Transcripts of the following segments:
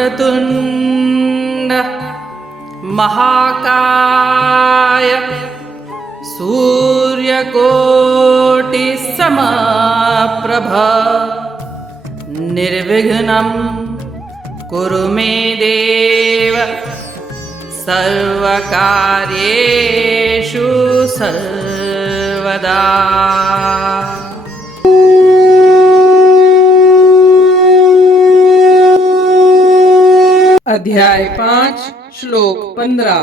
वक्रतुण्ड महाकाय सूर्यकोटिसमप्रभ निर्विघ्नं कुरु मे देव सर्वकार्येषु सर्वदा। अध्याय 5 श्लोक 15।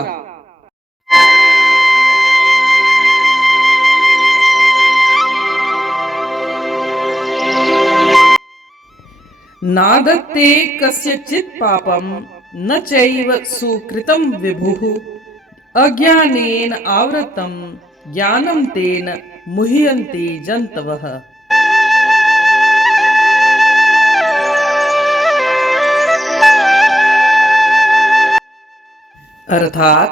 नादत्ते कस्यचित् पापं न चैव सुकृतं विभुः अज्ञानेन आवृतं ज्ञानं तेन मुह्यन्ते जन्तवः। अर्थात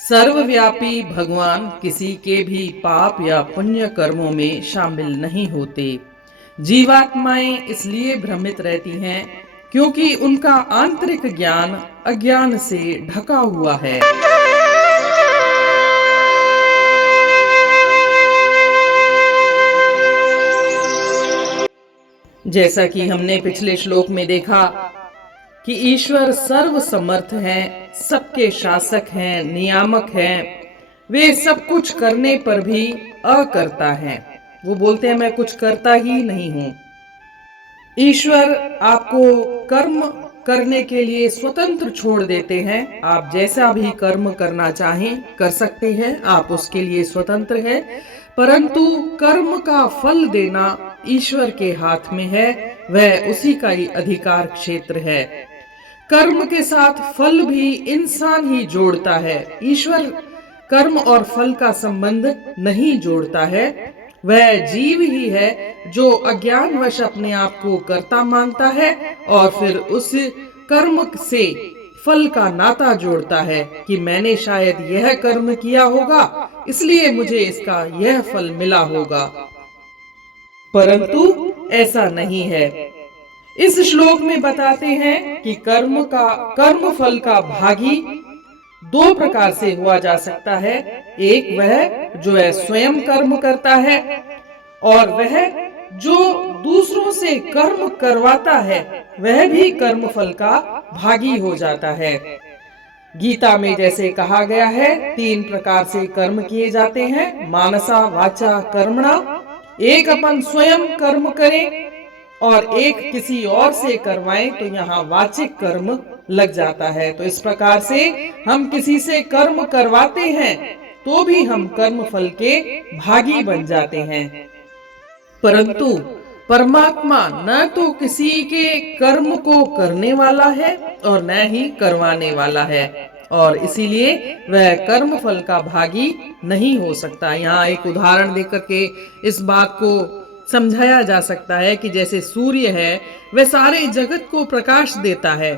सर्वव्यापी भगवान किसी के भी पाप या पुण्य कर्मों में शामिल नहीं होते। जीवात्माएं इसलिए भ्रमित रहती हैं क्योंकि उनका आंतरिक ज्ञान अज्ञान से ढका हुआ है। जैसा कि हमने पिछले श्लोक में देखा कि ईश्वर सर्व समर्थ हैं, सबके शासक हैं, नियामक हैं। वे सब कुछ करने पर भी अकर्ता हैं। वो बोलते हैं मैं कुछ करता ही नहीं हूं। ईश्वर आपको कर्म करने के लिए स्वतंत्र छोड़ देते हैं। आप जैसा भी कर्म करना चाहें कर सकते हैं, आप उसके लिए स्वतंत्र हैं। परंतु कर्म का फल देना ईश्वर के हाथ में है, वह उसी का ही अधिकार क्षेत्र है। कर्म के साथ फल भी इंसान ही जोड़ता है। ईश्वर कर्म और फल का संबंध नहीं जोड़ता है। वह जीव ही है जो अज्ञानवश अपने आप को कर्ता मानता है और फिर उस कर्म से फल का नाता जोड़ता है कि मैंने शायद यह कर्म किया होगा इसलिए मुझे इसका यह फल मिला होगा। परंतु ऐसा नहीं है। इस श्लोक में बताते हैं कि कर्म फल का भागी दो प्रकार से हुआ जा सकता है। एक वह जो है स्वयं कर्म करता है और वह जो दूसरों से कर्म करवाता है वह भी कर्म फल का भागी हो जाता है। गीता में जैसे कहा गया है 3 प्रकार से कर्म किए जाते हैं, मानसा वाचा कर्मणा। एक अपन स्वयं कर्म करें और एक किसी और से करवाएं तो यहाँ वाचिक कर्म लग जाता है। तो इस प्रकार से हम किसी से कर्म करवाते हैं तो भी हम कर्म फल के भागी बन जाते हैं। परंतु परमात्मा न तो किसी के कर्म को करने वाला है और न ही करवाने वाला है और इसीलिए वह कर्म फल का भागी नहीं हो सकता। यहाँ एक उदाहरण देकर के इस बात को समझाया जा सकता है कि जैसे सूर्य है वह सारे जगत को प्रकाश देता है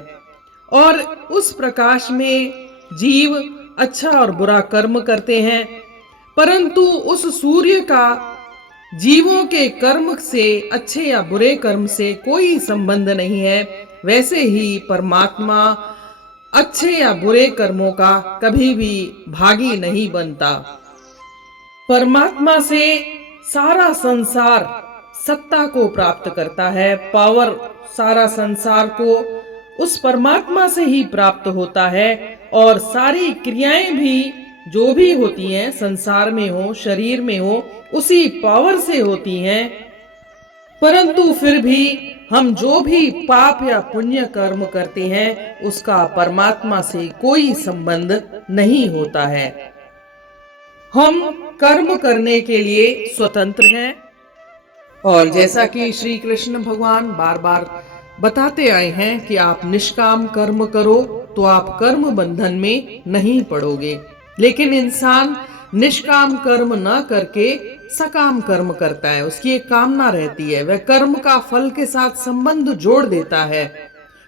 और उस प्रकाश में जीव अच्छा और बुरा कर्म करते हैं, परंतु उस सूर्य का जीवों के कर्म से, अच्छे या बुरे कर्म से कोई संबंध नहीं है। वैसे ही परमात्मा अच्छे या बुरे कर्मों का कभी भी भागी नहीं बनता। परमात्मा से सारा संसार सत्ता को प्राप्त करता है, पावर सारा संसार को उस परमात्मा से ही प्राप्त होता है और सारी क्रियाएं भी जो भी होती हैं संसार में हो, शरीर में हो, उसी पावर से होती हैं। परंतु फिर भी हम जो भी पाप या पुण्य कर्म करते हैं उसका परमात्मा से कोई संबंध नहीं होता है। हम कर्म करने के लिए स्वतंत्र हैं और जैसा कि श्री कृष्ण भगवान बार बार बताते आए हैं कि आप निष्काम कर्म करो तो आप कर्म बंधन में नहीं पड़ोगे। लेकिन इंसान निष्काम कर्म न करके सकाम कर्म करता है, उसकी एक कामना रहती है, वह कर्म का फल के साथ संबंध जोड़ देता है।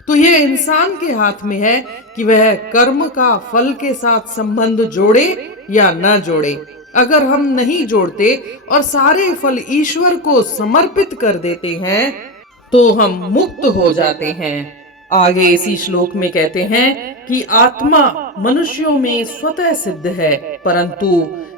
तो यह इंसान के हाथ में है कि वह कर्म का फल के साथ संबंध जोड़े या न जोड़े। अगर हम नहीं जोड़ते और सारे फल ईश्वर को समर्पित कर देते हैं तो हम मुक्त हो जाते हैं। आगे इसी श्लोक में कहते हैं कि आत्मा मनुष्यों में स्वतः सिद्ध है, परंतु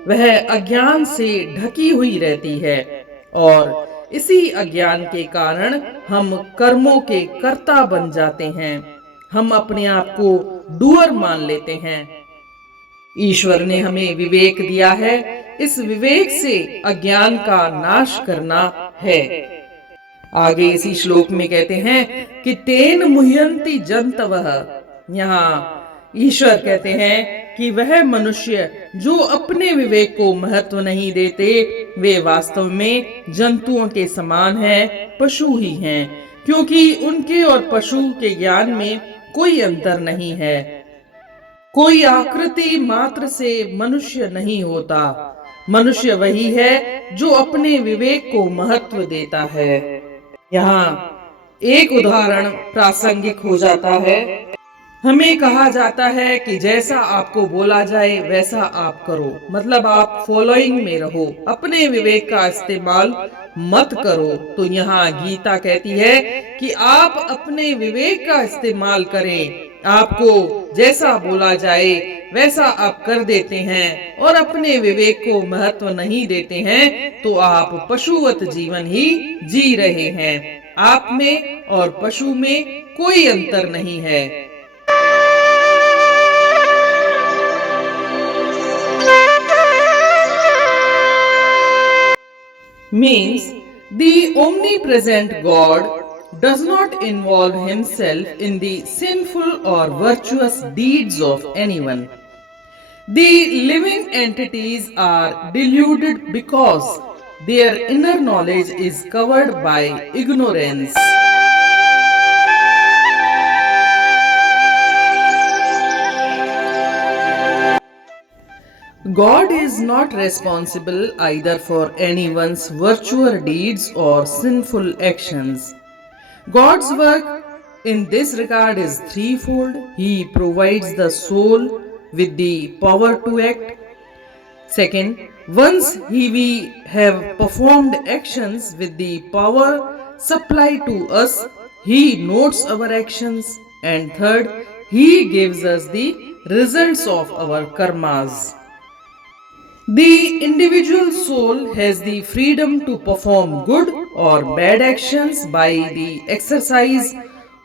वह अज्ञान से ढकी हुई रहती है और इसी अज्ञान के कारण हम कर्मों के कर्ता बन जाते हैं। हम अपने आप को डूअर मान लेते हैं। ईश्वर ने हमें विवेक दिया है, इस विवेक से अज्ञान का नाश करना है। आगे इसी श्लोक में कहते हैं कि तेन मुह्यन्ति जन्तवः। यहाँ ईश्वर कहते हैं कि वह मनुष्य जो अपने विवेक को महत्व नहीं देते, वे वास्तव में जंतुओं के समान हैं, पशु ही हैं, क्योंकि उनके और पशु के ज्ञान में कोई अंतर नहीं है। कोई आकृति मात्र से मनुष्य नहीं होता। मनुष्य वही है जो अपने विवेक को महत्व देता है। यहाँ एक उदाहरण प्रासंगिक हो जाता है। हमें कहा जाता है कि जैसा आपको बोला जाए वैसा आप करो, मतलब आप फॉलोइंग में रहो, अपने विवेक का इस्तेमाल मत करो। तो यहाँ गीता कहती है कि आप अपने विवेक का इस्तेमाल करें। आपको जैसा बोला जाए वैसा आप कर देते हैं और अपने विवेक को महत्व नहीं देते हैं, तो आप पशुवत जीवन ही जी रहे हैं। आप में और पशु में कोई अंतर नहीं है। Means the omnipresent God does not involve himself in the sinful or virtuous deeds of anyone. The living entities are deluded because their inner knowledge is covered by ignorance. God is not responsible either for anyone's virtuous deeds or sinful actions. God's work in this regard is threefold. He provides the soul with the power to act. Second, once we have performed actions with the power supplied to us, He notes our actions. And third, He gives us the results of our karmas. The individual soul has the freedom to perform good or bad actions by the exercise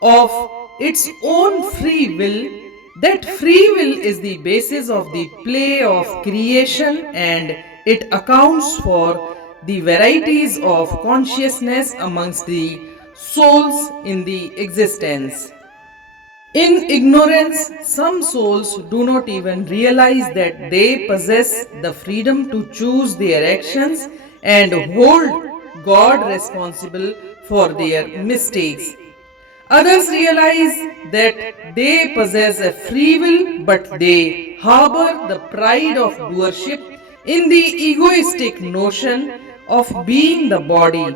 of its own free will. That free will is the basis of the play of creation, and it accounts for the varieties of consciousness amongst the souls in the existence. In ignorance, some souls do not even realize that they possess the freedom to choose their actions and hold God responsible for their mistakes. Others realize that they possess a free will, but they harbor the pride of doership in the egoistic notion of being the body.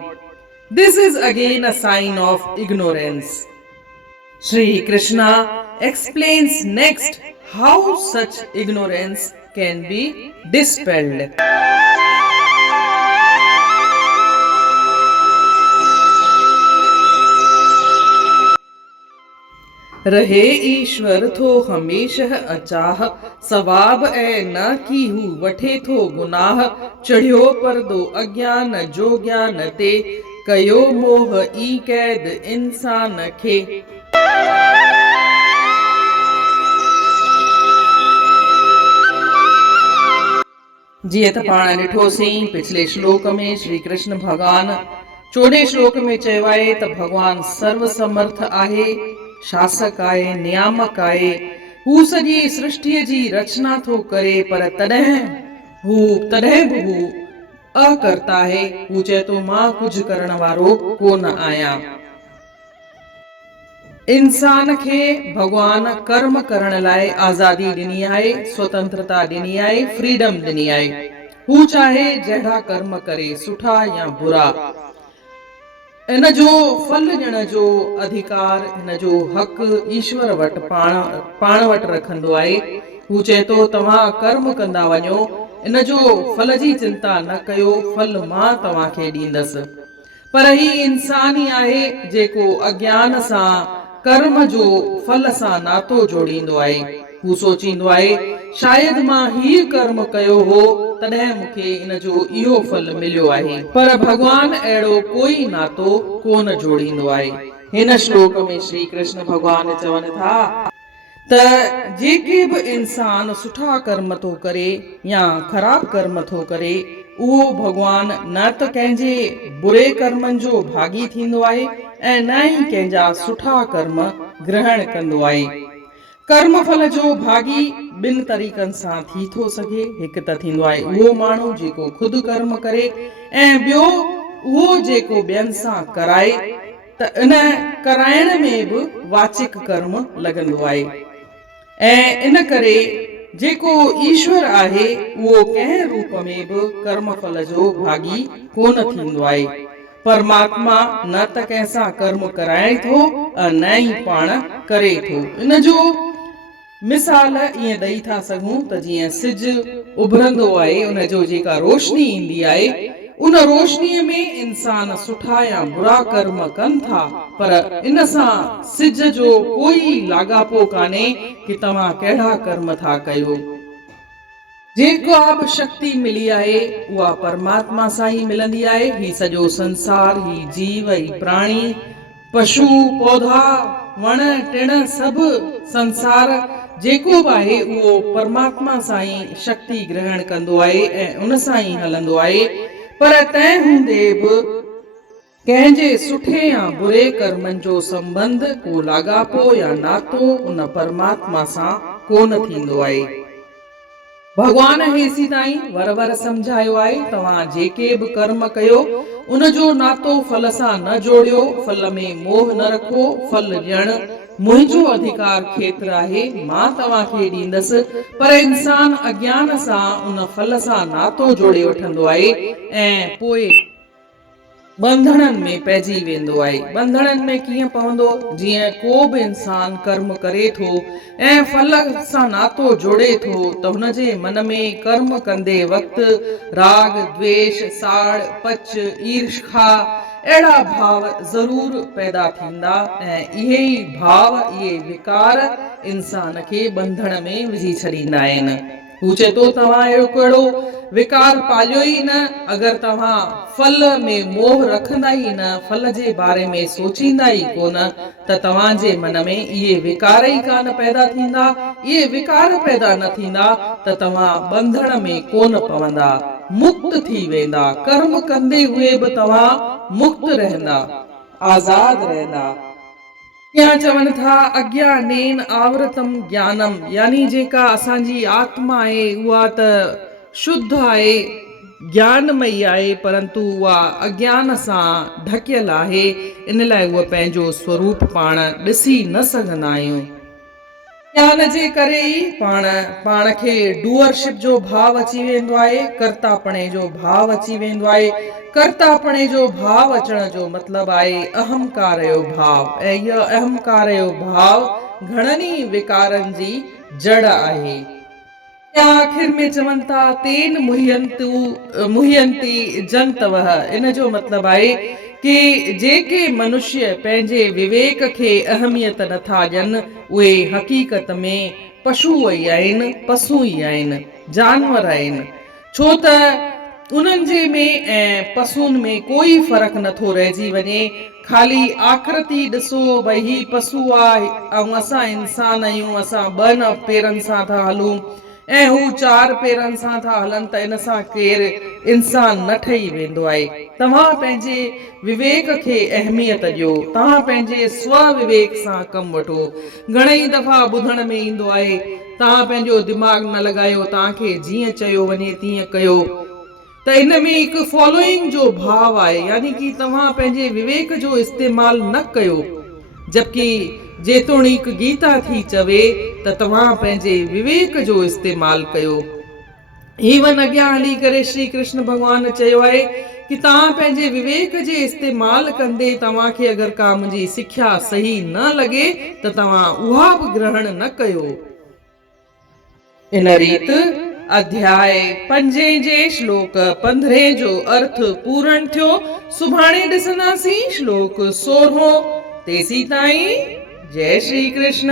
This is again a sign of ignorance. Sri Krishna explains next how such ignorance can be dispelled. रहे ईश्वर थो हमेशह अचाह, सवाब ए न कीहू वठे थो गुनाह, चढ़ियो पर दो अज्ञान जो ज्ञान ते, कयो मोह ई कैद इंसान खे। जीअं त पाण ॾिठोसीं पिछले श्लोक में श्री कृष्ण भगवान 14 श्लोक में चयो आहे त भगवान सर्व समर्थ आहे, शासक आहे, नियामक आहे। हू सॼी सृष्टिअ जी रचना थो करे, पर तॾहिं बि हू अकर्ता आहे। हू चए थो मां कुझु करण वारो कोन आहियां। इंसान खे भगवान कर्म करण लाइ आज़ादी ॾिनी आहे, स्वतंत्रता ॾिनी आहे, फ्रीडम ॾिनी आहे। हू चाहे जहिड़ा कर्म करे, सुठा या बुरा। इन जो फल ॾियण जो अधिकार, इन जो हक़ ईश्वर वटि पाण वटि रखंदो आहे। हू चए थो तव्हां कर्म कंदा वञो, इन जो फल जी चिंता न कयो, फल मां तव्हांखे ॾींदसि। पर ही इंसान ई आहे जेको अज्ञान सां कर्म जो फल सां नातो जोड़ींदो आहे। हू सोचींदो आहे शायदि मां हीउ कर्म कयो हो तॾहिं मूंखे इन जो इहो फल मिलियो आहे, पर भगवान अहिड़ो कोई नातो कोन जोड़ींदो आहे। हिन श्लोक में श्री कृष्ण भगवान चवनि था त जेके बि इंसान सुठा कर्म थो करे या ख़राब कर्म थो करे, उहो भगवान न त कंहिंजे बुरे कर्मनि जो भागी थींदो आहे ऐं न ई कंहिंजा सुठा कर्म ग्रहण कंदो आहे। कर्म फल जो भागी ॿिनि तरीक़नि सां थी थो सघे। हिकु त थींदो आहे उहो माण्हू जेको ख़ुदि कर्म करे, ऐं ॿियो उहो जेको ॿियनि सां कराए, त इन कराइण में बि वाचिक कर्म लॻंदो आहे। ऐं इन करे जेको ईश्वर आहे उहो कंहिं रूप में बि कर्म फल जो भागी कोन थींदो आहे। परमात्मा न त कंहिंसां कर्म कराए थो न ई पाण करे थो। इन जो मिसाल ईअं ॾेई था सघूं त जीअं सिजु उभरंदो आहे, उन जो जेका रोशनी ईंदी आहे, उन रोशनीअ में इंसान सुठा या बुरा कर्म कनि था, पर इन सां सिज जो कोई लाॻापो कान्हे कि तव्हां कहिड़ा कर्म था कयो। जेका बि शक्ति मिली आहे उहा परमात्मा सां ई मिलंदी आहे। ही सॼो संसार, ही जीव, ही प्राणी, पशु, पौधा, वण टिण, सभु संसार जेको बि आहे उहो परमात्मा सां ई शक्ति ग्रहण कंदो आहे ऐं उन सां ई हलंदो आहे। पर तंहिं हूंदे बि कंहिंजे सुठे या बुरे कर्मनि जो संबंध, को लाॻापो या नातो उन परमात्मा सां कोन थींदो आहे। भगवान हेसी ताईं वर वर समझायो आहे, तव्हां जेके बि कर्म कयो उन जो नातो फल सां न जोड़ियो, फल में मोह न रखो। फल ॾियण मुंहिंजो अधिकार खेत्र आहे, मां तव्हांखे ॾींदसि। पर इंसान अज्ञान सां उन फल सां नातो जोड़े वठंदो आहे ऐं पोइ बंधननि में पइजी वेंदो आहे। बंधननि में कीअं पवंदो? जीअं को बि इंसान कर्म करे थो ऐं फल सां नातो जोड़े थो त हुनजे मन में कर्म कंदे वक़्तु राग, द्वेष, साड़, पच, ईर्ष्या अहिड़ा भाव ज़रूर पैदा थींदा ऐं इहे ई भाव, इहे विकार इंसान खे बंधन में विझी छॾींदा आहिनि। हू चए थो तव्हां अहिड़ो कहिड़ो विकार पालियो ई न, अगरि तव्हां फल में मोह रखंदा ई न, फल जे बारे में सोचींदा ई कोन, त तव्हांजे मन में इहे विकार ई कान पैदा थींदा। इहे विकार पैदा न थींदा त तव्हां बंधन में कोन पवंदा, मुक्त थी वेंदा। कर्म कंदे हुए बि तव्हां मुक्त रहंदा, आज़ाद रहंदा। या चवनि था अज्ञानेन आवृतम ज्ञानम, यानी जेका असांजी आत्मा आहे उहा त शुद्ध आहे, ज्ञानमयी आहे, परंतु उहा अज्ञान सां ढकियल आहे। इन लाइ उहा पंहिंजो स्वरूप पाण ॾिसी न सघंदा आहियूं। ज्ञान जे करे ई पाण खे डूअरशिप जो भाव अची वेंदो आहे, कर्तापणे जो भाव अची वेंदो आहे। कर्तापणे जो भाव अचण जो मतिलबु आहे अहंकार जो भाव, ऐं इहो अहंकार जो भाव घणनि ई विकारनि जी जड़ आहे। आखिर में चवनि था तेन मुह्यंती जंतवः, इन जो मतिलबु आहे कि जेके मनुष्य पंहिंजे विवेक खे अहमियत नथा ॾियनि उहे हक़ीक़त में पशु ई आहिनि, पशु ई आहिनि, जानवर आहिनि। छो त उन्हनि जे में ऐं पशुनि में कोई फ़र्क़ु नथो रहिजी वञे। ख़ाली आकृति ॾिसो भई ही पशु आहे ऐं असां इंसान आहियूं, असां ॿ पेरनि सां था हलूं ऐं हू 4 पेरनि सां था हलनि, त इन सां केरु इंसान न ठही वेंदो आहे। तव्हां पंहिंजे विवेक खे अहमियत ॾियो, तव्हां पंहिंजे स्व विवेक सां कमु वठो। घणेई दफ़ा ॿुधण में ईंदो आहे तव्हां पंहिंजो दिमाग़ न लॻायो, तव्हांखे जीअं चयो वञे तीअं कयो। त इन में हिकु फॉलोइंग जो भाव आहे, यानी कि तव्हां पंहिंजे विवेक जो इस्तेमालु न कयो, जबकि जेतोणीक गीता थी चवे त तव्हां पंहिंजे विवेक जो इस्तेमालु कयो। इवन अॻियां हली करे श्री कृष्ण भॻवान चयो आहे कि तव्हां पंहिंजे विवेक जे इस्तेमालु कंदे तव्हांखे अगरि का मुंहिंजी सिख्या सही न लॻे त तव्हां उहा बि ग्रहण न कयो। इन रीति अध्याय 5 जे श्लोक 15 जो अर्थ पूर्ण थियो। सुभाणे ॾिसंदासीं श्लोक 16। तेसी ताईं जय श्री कृष्ण।